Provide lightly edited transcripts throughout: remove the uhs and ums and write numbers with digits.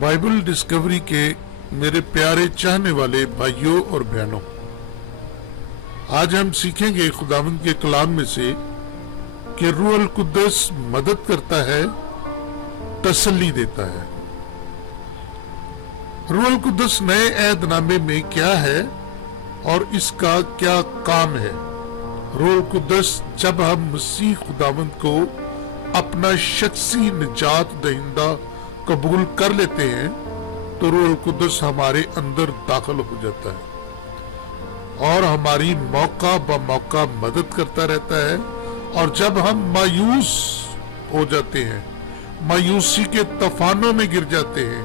Bible discovery के मेरे प्यारे चाहने वाले भाइयों और बहनों, आज हम सीखेंगे खुदावंद के कलाम में से कि रूह अल कुद्दस मदद करता है, तसल्ली देता है। रूह अल कुद्दस नए अहदनामे में क्या है और इसका क्या काम है। रूह अल कुद्दस जब हम मसीह खुदावंद को अपना शख्सी निजात दहिंदा कबूल कर लेते हैं तो रूह अल कुद्दस हमारे अंदर दाखिल हो जाता है और हमारी मौका ब मौका मदद करता रहता है। और जब हम मायूस हो जाते हैं, मायूसी के तूफानों में गिर जाते हैं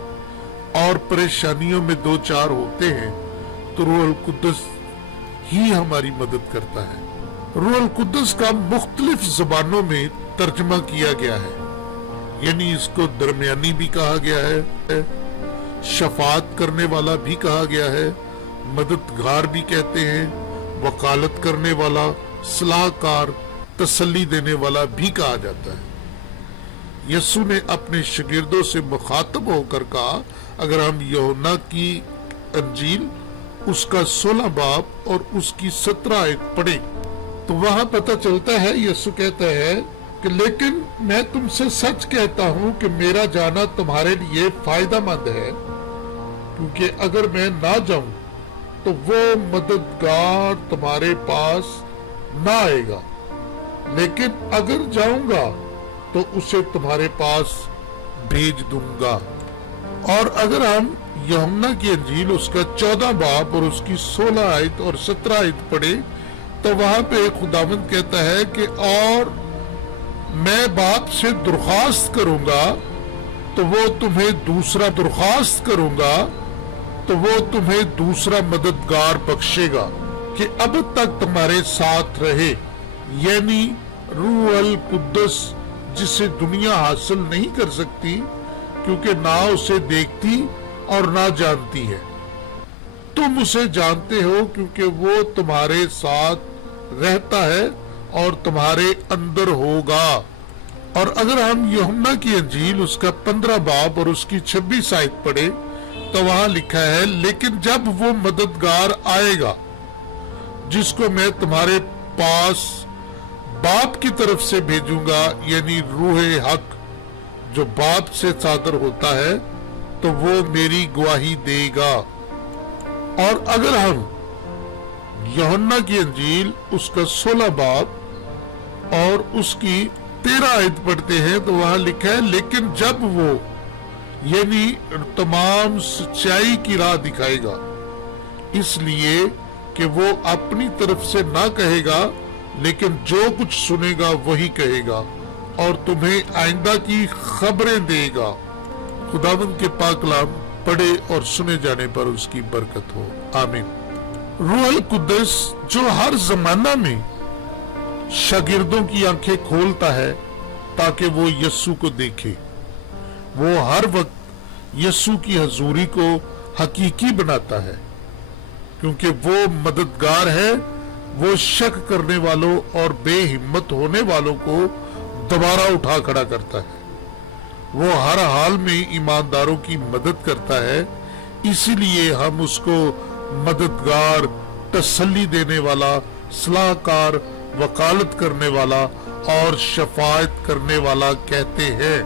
और परेशानियों में दो चार होते हैं तो रूह अल कुद्दस ही हमारी मदद करता है। रूह अल कुद्दस का मुख्तलिफ ज़बानों में तर्जमा किया गया है, यानी इसको दरमियानी भी कहा गया है, शफात करने वाला भी कहा गया है, मददगार भी कहते हैं, वकालत करने वाला, सलाहकार, तसल्ली देने वाला भी कहा जाता है। यीशु ने अपने शागिर्दों से मुखातब होकर कहा, अगर हम यूहन्ना की अंजील उसका 16 बाब और उसकी 17 आयत पढ़े तो वहां पता चलता है, यीशु कहता है कि लेकिन मैं तुमसे सच कहता हूं कि मेरा जाना तुम्हारे लिए फायदा मंद है, क्योंकि अगर मैं ना जाऊं तो वो मददगार तुम्हारे पास ना आएगा, लेकिन अगर जाऊंगा तो उसे तुम्हारे पास भेज दूंगा। और अगर हम यूहन्ना की अंजील उसका 14 बाब और उसकी 16 आयत और 17 आयत पढ़े तो वहां पे खुदावंद कहता है कि और मैं बाप से दरख्वास्त करूंगा तो वो तुम्हें दूसरा दरख्वास्त करूंगा तो वो तुम्हें दूसरा मददगार बख्शेगा कि अब तक तुम्हारे साथ रहे, यानी रूह अल कुद्दस, जिसे दुनिया हासिल नहीं कर सकती क्योंकि ना उसे देखती और ना जानती है। तुम उसे जानते हो क्योंकि वो तुम्हारे साथ रहता है और तुम्हारे अंदर होगा। और अगर हम यूहन्ना की अंजील उसका 15 बाब और उसकी 26 आयत पढ़े तो वहां लिखा है, लेकिन जब वो मददगार आएगा जिसको मैं तुम्हारे पास बाप की तरफ से भेजूंगा, यानी रूह हक जो बाप से सादर होता है, तो वो मेरी गवाही देगा। और अगर हम यूहन्ना की अंजील उसका 16 बाब और उसकी 13 आयत पढ़ते हैं तो वहां लिखा है, लेकिन जब वो यानी तमाम सच्चाई की राह दिखाएगा, इसलिए कि वो अपनी तरफ से ना कहेगा लेकिन जो कुछ सुनेगा वही कहेगा और तुम्हें आइंदा की खबरें देगा। खुदावंद के पाक कलाम पढ़े और सुने जाने पर उसकी बरकत हो, आमीन। रूह अल कुद्दस जो हर जमाना में शागिर्दों की आंखें खोलता है ताकि वो यीशु को देखे, वो हर वक्त यीशु की हजूरी को हकीकी बनाता है, क्योंकि वो मददगार है। वो शक करने वालों और बेहिम्मत होने वालों को दोबारा उठा खड़ा करता है। वो हर हाल में ईमानदारों की मदद करता है, इसीलिए हम उसको मददगार, तसल्ली देने वाला, सलाहकार, वकालत करने वाला और शफायत करने वाला कहते हैं।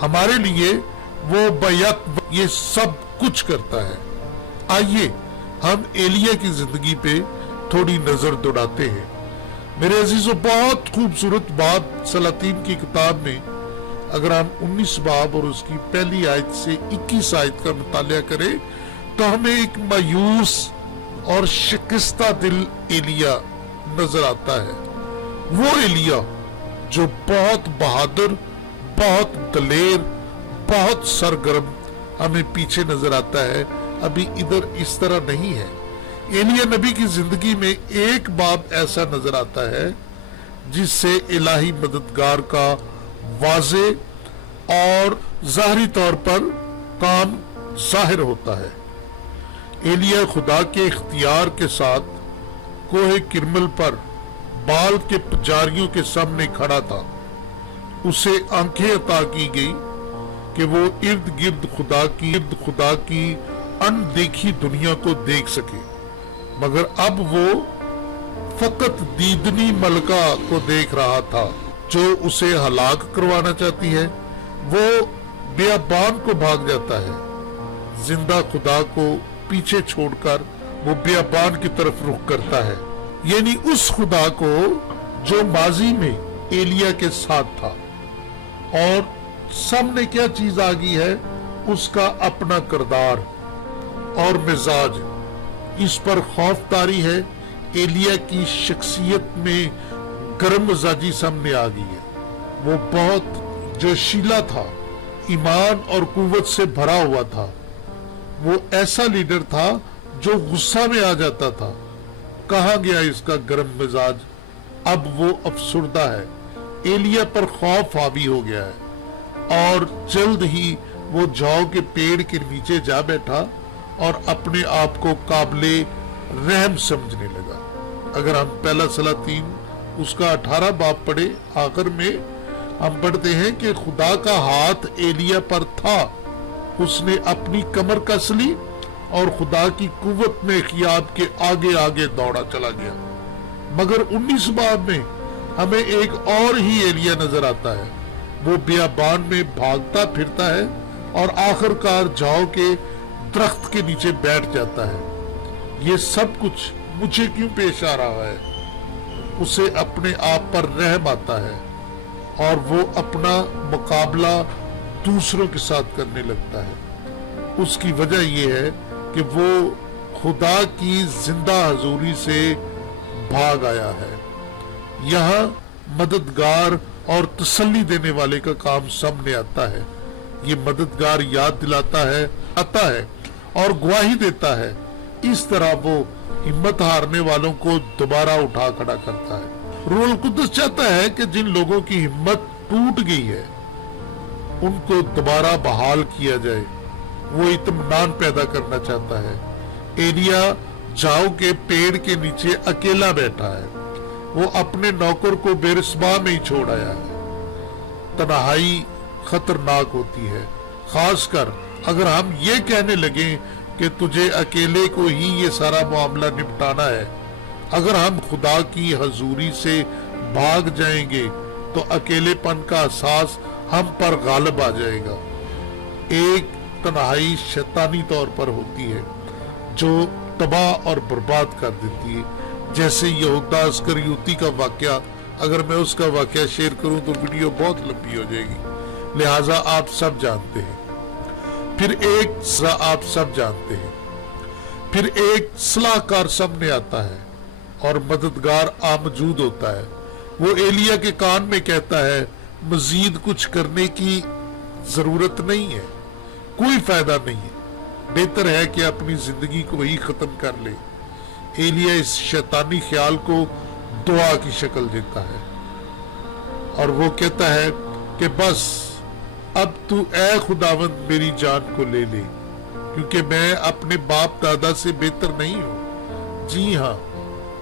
हमारे लिए वो बैक ये सब कुछ करता है। आइए हम एलिया की जिंदगी पे थोड़ी नजर दौड़ाते हैं। मेरे अजीजों, बहुत खूबसूरत बात सलातीन की किताब में अगर हम 19 बाब और उसकी पहली आयत से 21 आयत का मुतालिया करें तो हमें एक मायूस और शिकस्ता दिल एलिया नजर आता है। वो एलिया जो बहुत बहादुर, बहुत दलेर, बहुत सरगर्म हमें पीछे नजर आता है, अभी इधर इस तरह नहीं है। एलिया नबी की जिंदगी में एक बाब ऐसा नजर आता है जिससे इलाही मददगार का वाजे और जाहिरी तौर पर काम जाहिर होता है। एलिया खुदा के इख्तियार के साथ कोहे किरमल पर बाल के पुजारियों के सामने खड़ा था। उसे आंखें अता की गई کہ وہ ارد گرد خدا کی اندیکھی دنیا کو دیکھ سکے، مگر اب وہ فقط دیدنی ملکہ کو دیکھ رہا تھا جو اسے ہلاک کروانا چاہتی ہے۔ وہ بیابان کو بھاگ جاتا ہے، زندہ خدا کو پیچھے چھوڑ کر وہ بیابان کی طرف رخ کرتا ہے، یعنی اس خدا کو جو ماضی میں ایلیا کے ساتھ تھا۔ اور سامنے کیا چیز آ گئی ہے؟ اس کا اپنا کردار اور مزاج، اس پر خوف طاری ہے۔ ایلیا کی شخصیت میں گرم مزاجی سامنے آ گئی ہے۔ وہ بہت جوشیلا تھا، ایمان اور قوت سے بھرا ہوا تھا۔ وہ ایسا لیڈر تھا جو غصہ میں آ جاتا تھا۔ کہاں گیا اس کا گرم مزاج؟ اب وہ افسردہ ہے۔ ایلیا پر خوف حاوی ہو گیا ہے اور جلد ہی وہ جاؤ کے پیڑ کے نیچے جا بیٹھا اور اپنے آپ کو قابل رحم سمجھنے لگا۔ اگر ہم پہلا سلاطین اس کا 18 باب پڑھے، آخر میں ہم پڑھتے ہیں کہ خدا کا ہاتھ ایلیا پر تھا، اس نے اپنی کمر کس لی اور خدا کی قوت میں خیاب کے آگے آگے دوڑا چلا گیا۔ مگر 19 باب میں ہمیں ایک اور ہی ایلیا نظر آتا ہے۔ وہ بیابان میں بھاگتا پھرتا ہے اور آخر کار جاؤ کے درخت کے نیچے بیٹھ جاتا ہے۔ یہ سب کچھ مجھے کیوں پیش آ رہا ہے؟ اسے اپنے آپ پر رحم آتا ہے اور وہ اپنا مقابلہ دوسروں کے ساتھ کرنے لگتا ہے۔ اس کی وجہ یہ ہے کہ وہ خدا کی زندہ حضوری سے بھاگ آیا ہے۔ یہاں مددگار اور تسلی دینے والے کا کام سامنے آتا ہے۔ یہ مددگار یاد دلاتا ہے، آتا ہے اور گواہی دیتا ہے۔ اس طرح وہ ہمت ہارنے والوں کو دوبارہ اٹھا کھڑا کرتا ہے۔ روح القدس چاہتا ہے کہ جن لوگوں کی ہمت ٹوٹ گئی ہے ان کو دوبارہ بحال کیا جائے۔ وہ اطمینان پیدا کرنا چاہتا ہے۔ ایلیا جاؤ کے پیڑ کے نیچے اکیلا بیٹھا ہے۔ وہ اپنے نوکر کو بے رسوا میں ہی چھوڑ آیا ہے۔ تنہائی خطرناک ہوتی ہے، خاص کر اگر ہم یہ کہنے لگیں کہ تجھے اکیلے کو ہی یہ سارا معاملہ نپٹانا ہے۔ اگر ہم خدا کی حضوری سے بھاگ جائیں گے تو اکیلے پن کا احساس ہم پر غالب آ جائے گا۔ ایک تنہائی شیطانی طور پر ہوتی ہے جو تباہ اور برباد کر دیتی ہے، جیسے یہودا اسکریوتی کا واقعہ۔ اگر میں اس کا واقعہ شیئر کروں تو ویڈیو بہت لمبی ہو جائے گی، لہٰذا آپ سب جانتے ہیں۔ پھر ایک صلاح کار سامنے آتا ہے اور مددگار آموجود ہوتا ہے۔ وہ ایلیا کے کان میں کہتا ہے مزید کچھ کرنے کی ضرورت نہیں ہے، کوئی فائدہ نہیں ہے، بہتر ہے کہ اپنی زندگی کو ہی ختم کر لے۔ ایلیا اس شیطانی خیال کو دعا کی شکل دیتا ہے اور وہ کہتا ہے کہ بس اب تو اے خداوند میری جان کو لے لے، کیونکہ میں اپنے باپ دادا سے بہتر نہیں ہوں۔ جی ہاں،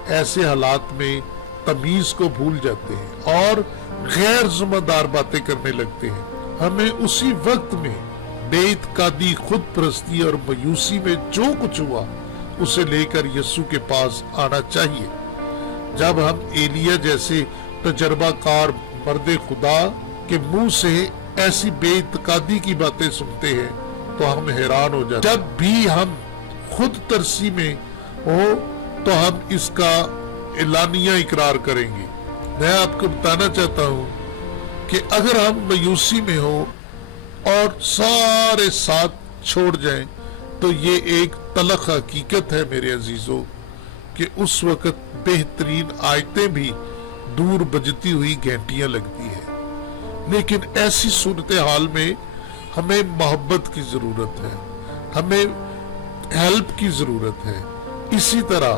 ایسے حالات میں تمیز کو بھول جاتے ہیں اور غیر ذمہ دار باتیں کرنے لگتے ہیں۔ ہمیں اسی وقت میں بے اعتقادی، خود پرستی اور مایوسی میں جو کچھ ہوا اسے لے کر یسوع کے پاس آنا چاہیے۔ جب ہم ایلیا جیسے تجربہ کار مرد خدا کے منہ سے ایسی بے اعتقادی کی باتیں سنتے ہیں تو ہم حیران ہو جاتے ہیں۔ جب بھی ہم خود ترسی میں ہو تو ہم اس کا اعلانیہ اقرار کریں گے۔ میں آپ کو بتانا چاہتا ہوں کہ اگر ہم مایوسی میں ہو اور سارے ساتھ چھوڑ جائیں تو یہ ایک تلخ حقیقت ہے میرے عزیزوں کہ اس وقت بہترین آیتیں بھی دور بجتی ہوئی گھنٹیاں لگتی ہیں۔ لیکن ایسی صورتحال میں ہمیں محبت کی ضرورت ہے، ہمیں ہیلپ کی ضرورت ہے۔ اسی طرح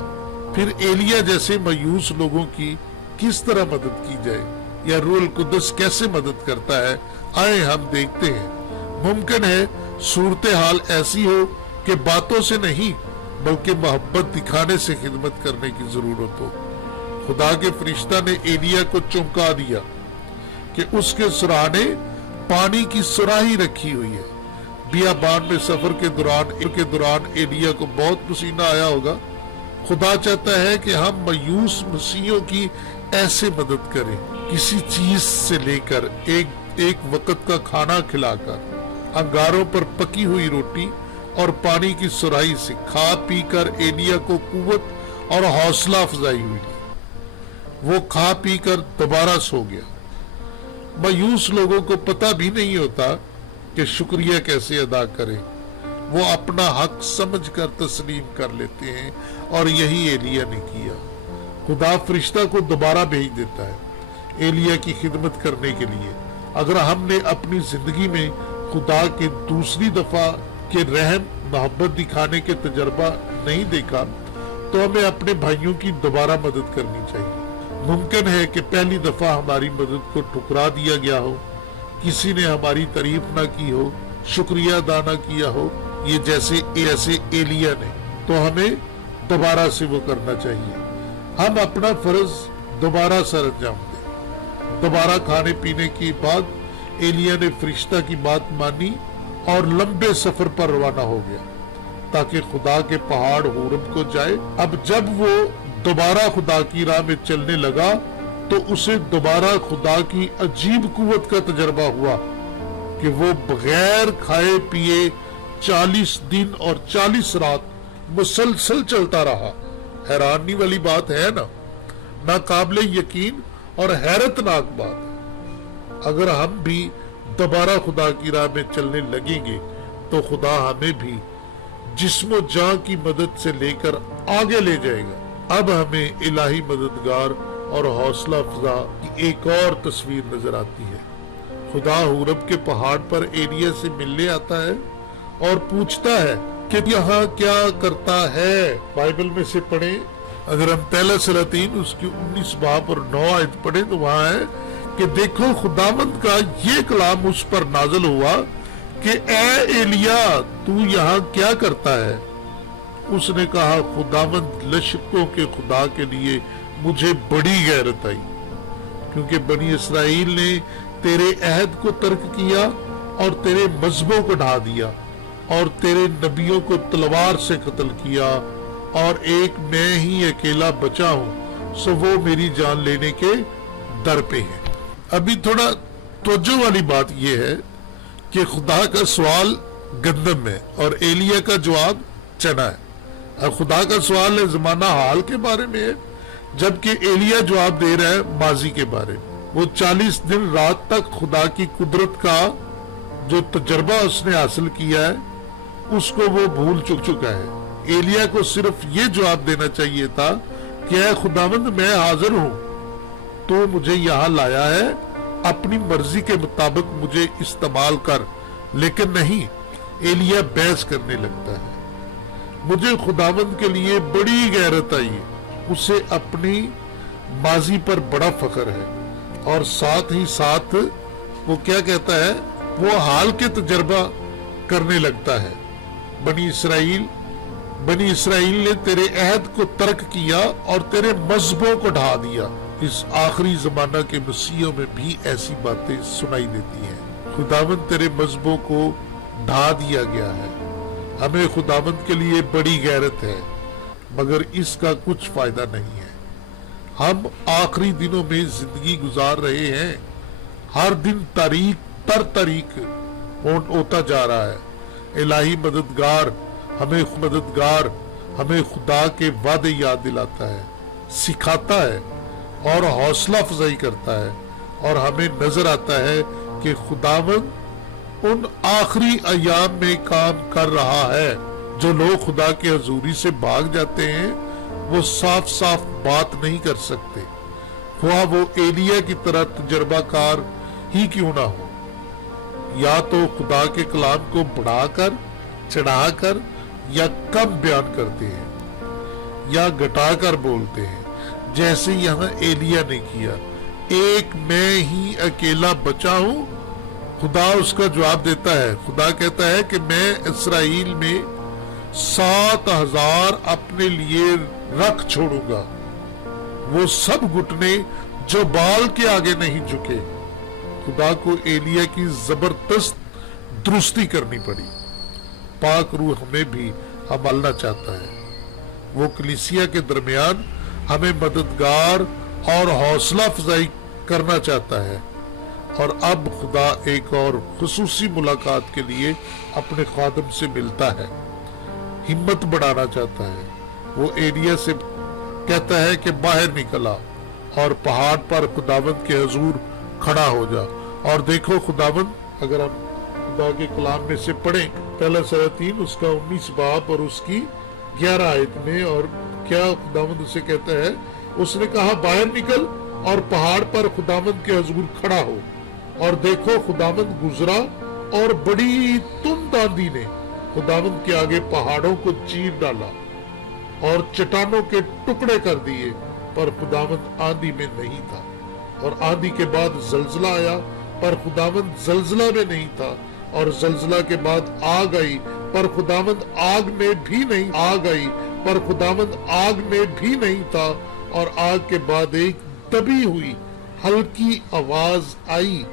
پھر ایلیا جیسے مایوس لوگوں کی کس طرح مدد کی جائے یا روح القدس کیسے مدد کرتا ہے، آئے ہم دیکھتے ہیں۔ ممکن ہے صورتحال ایسی ہو کہ باتوں سے نہیں بلکہ محبت دکھانے سے خدمت کرنے کی ضرورت ہو۔ خدا کے فرشتہ نے ایلیا کو چمکا دیا کہ اس کے سرہانے पानी की सुराही रखी हुई है। बियाबान में सफर के दौरान एलिया को बहुत पसीना आया होगा। खुदा चाहता है कि हम मायूस मसीहों की ऐसे मदद करें, किसी चीज से लेकर एक वक्त का खाना खिलाकर, अंगारों पर पकी हुई रोटी और पानी की सुराही से खा पी कर एलिया को कुव्वत और हौसला अफजाई हुई। वो खा पी कर दोबारा सो गया। मायूस लोगों को पता भी नहीं होता कि शुक्रिया कैसे अदा करें। वो अपना हक समझकर तस्लीम कर लेते हैं, और यही एलिया ने किया। खुदा फरिश्ता को दोबारा भेज देता है एलिया की खिदमत करने के लिए। अगर हमने अपनी जिंदगी में खुदा के दूसरी दफा के रहम मोहब्बत दिखाने के तजर्बा नहीं देखा, तो हमें अपने भाइयों की दोबारा मदद करनी चाहिए। मुमकिन है कि पहली दफा हमारी मदद को ठुकरा दिया गया हो, किसी ने हमारी तारीफ ना की हो, शुक्रिया अदा ना किया हो, ये जैसे एलिया ने, तो हमें दोबारा से वो करना चाहिए। हम अपना फर्ज दोबारा सर अंजाम दें। दोबारा खाने पीने के बाद एलिया ने फरिश्ता की बात मानी और लंबे सफर पर रवाना हो गया ताकि खुदा के पहाड़ होरब को जाए। अब जब वो दोबारा खुदा की राह में चलने लगा तो उसे दोबारा खुदा की अजीब कुव्वत का तजर्बा हुआ कि वो बगैर खाए पिए 40 दिन और 40 रात मुसलसल चलता रहा। हैरानी वाली बात है ना, नाकाबिले यकीन और हैरतनाक बात है। अगर हम भी दोबारा खुदा की राह में चलने लगेंगे तो खुदा हमें भी जिस्म जान की मदद से लेकर आगे ले जाएगा। अब हमें इलाही मददगार और हौसला अफजा की एक और तस्वीर नजर आती है। खुदा होरब के पहाड़ पर एलिया से मिलने आता है और पूछता है कि यहाँ क्या करता है। बाइबल में से पढ़े, अगर हम पहला सलातीन उसकी 19 बाब और 9 आयत पढ़े तो वहां है कि देखो खुदावंद का ये कलाम उस पर नाज़िल हुआ कि ए एलिया तू यहाँ क्या करता है। उसने कहा खुदावंद लश्करों के खुदा के लिए मुझे बड़ी गैरत आई, क्योंकि बनी इसराइल ने तेरे अहद को तर्क किया और तेरे मजहबों को ढा दिया और तेरे नबियों को तलवार से कत्ल किया, और एक मैं ही अकेला बचा हूं, सो वो मेरी जान लेने के दर पे है। अभी थोड़ा तवज्जो वाली बात यह है कि खुदा का सवाल गंदम है और एलिया का जवाब चना है। अब खुदा का सवाल है जमाना हाल के बारे में है, जबकि एलिया जवाब दे रहा है माजी के बारे में। वो 40 दिन रात तक खुदा की कुदरत का जो तजर्बा उसने हासिल किया है उसको वो भूल चुका है। एलिया को सिर्फ ये जवाब देना चाहिए था कि ऐ खुदावंद मैं हाजिर हूं, तो मुझे यहाँ लाया है, अपनी मर्जी के मुताबिक मुझे इस्तेमाल कर। लेकिन नहीं, एलिया बहस करने लगता है। मुझे खुदावंद के लिए बड़ी गैरत आई है। उसे अपनी माजी पर बड़ा फख्र है और साथ ही साथ वो क्या कहता है, वो हाल के तजर्बा करने लगता है। बनी इसराइल ने तेरे अहद को तर्क किया और तेरे मजहबों को ढा दिया। इस आखिरी जमाना के मसीहों में भी ऐसी बातें सुनाई देती हैं। खुदावंद तेरे मजहबों को ढा दिया गया है। हमें खुदावंद के लिए बड़ी गैरत है, मगर इसका कुछ फायदा नहीं है। हम आखिरी दिनों में जिंदगी गुजार रहे हैं। हर दिन तारीख होता जा रहा है। इलाही मददगार हमें खुदा के वादे याद दिलाता है, सिखाता है और हौसला अफजाई करता है, और हमें नजर आता है कि खुदावंद उन आखिरी अयाम में काम कर रहा है। जो लोग खुदा की हजूरी से भाग जाते हैं वो साफ साफ बात नहीं कर सकते, ख्वाह वो एलिया की तरह तजर्बाकार ही क्यों ना हो। या तो खुदा के कलाम को बढ़ाकर चढ़ाकर या कम बयान करते हैं या घटाकर बोलते हैं, जैसे यहाँ एलिया ने किया। एक मैं ही अकेला बचा हूं, खुदा उसका जवाब देता है। खुदा कहता है कि मैं इसराइल में 7,000 अपने लिए रख छोड़ूंगा, वो सब घुटने जो बाल के आगे नहीं झुके, खुदा को एलिया की जबरदस्त दुरुस्ती करनी पड़ी। पाक रूह हमें भी संभालना चाहता है। वो कलीसिया के दरमियान हमें मददगार और हौसला अफजाई करना चाहता है। और अब खुदा एक और खुसूसी मुलाकात के लिए अपने खादम से मिलता है, हिम्मत बढ़ाना चाहता है। वो एलिया से कहता है कि बाहर निकल आ और पहाड़ पर खुदावंद के हुजूर खड़ा हो जा। और देखो खुदावंद, अगर हम खुदा के कलाम में से पढ़ें पहला सूरा 3 उसका 19 बाब और उसकी 11 आयत में, और क्या खुदावंद उसे कहता है, उसने कहा बाहर निकल और पहाड़ पर खुदावंद के हुजूर खड़ा हो। और देखो खुदावंद गुजरा और बड़ी तुंद आंधी ने खुदावंद के आगे पहाड़ों को चीर डाला और चट्टानों के टुकड़े कर दिए, पर खुदावंद आंधी में नहीं था। और आंधी के बाद जलजला आया, पर खुदावंद जलजला में नहीं था। और जलजला के बाद आग आई, पर खुदावंद आग में भी नहीं आग आई, पर खुदावंद आग में भी नहीं था। और आग के बाद एक दबी हुई हल्की आवाज आई।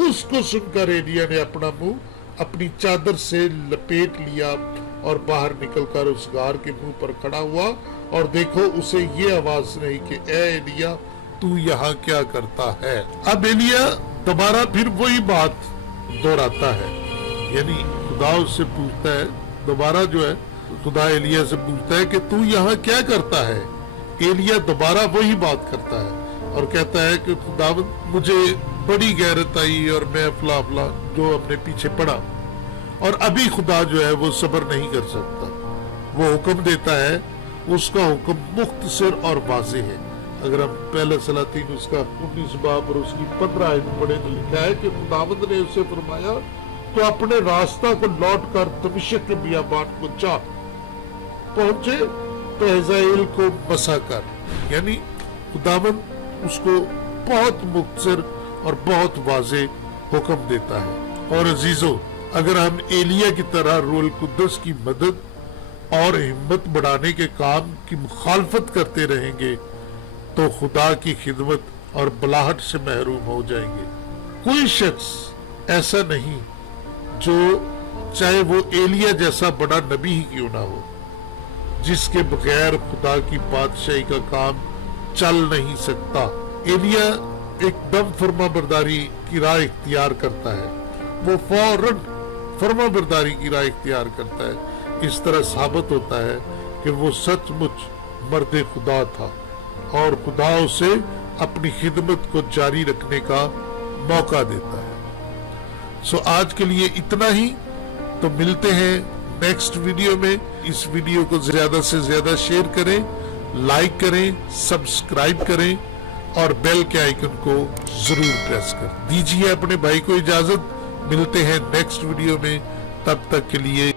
उसको सुनकर एलिया ने अपना मुंह अपनी चादर से लपेट लिया और बाहर निकलकर उस गार के मुंह पर खड़ा हुआ। और देखो उसे ये आवाज सुनाई कि ए एलिया, तू यहाँ क्या करता है। अब एलिया दोबारा फिर वही बात दोहराता है, यानी खुदा उससे पूछता है दोबारा, जो है खुदा एलिया से पूछता है कि तू यहाँ क्या करता है। एलिया दोबारा वही बात करता है और कहता है कि खुदावंद, मुझे बड़ी गैरत आई और मैं अफला जो अपने पीछे पड़ा। और अभी खुदा जो है वो सब्र नहीं कर सकता। वो हुक्म देता है, उसका हुक्म मुख्तसर और वाज़ेह है। अगर हम पहला सूरा 3 उसका 19 बाब और उसकी 15 आयत पढ़े तो लिखा है कि खुदावंद ने उसे फरमाया, तो अपने रास्ता को लौट कर दमिश्क के बियाबान को जा पहुंचे तो हज़ाएल को बसा कर। यानी खुदावंद उसको बहुत मुख्तसर और बहुत वाज़ेह हुक्म देता है। और अजीजों, अगर हम एलिया की तरह रूहुल कुद्दस की मदद और हिम्मत बढ़ाने के काम की मुखालफत करते रहेंगे तो खुदा की खिदमत और बलाहट से महरूम हो जाएंगे। कोई शख्स ऐसा नहीं जो, चाहे वो एलिया जैसा बड़ा नबी ही क्यों ना हो, जिसके बगैर खुदा की बादशाही का काम चल नहीं सकता। एलिया एकदम फर्माबरदारी की राह इख्तियार करता है, वो फौरन फर्माबरदारी की राह इख्तियार करता है। इस तरह साबित होता है कि वो सचमुच मर्द खुदा था और खुदा उसे अपनी खिदमत को जारी रखने का मौका देता है। सो आज के लिए इतना ही, तो मिलते हैं नेक्स्ट वीडियो में। इस वीडियो को ज्यादा से ज्यादा शेयर करें, लाइक करें, सब्सक्राइब करें और बेल के आइकन को जरूर प्रेस कर दीजिए। अपने भाई को इजाजत, मिलते हैं नेक्स्ट वीडियो में, तब तक के लिए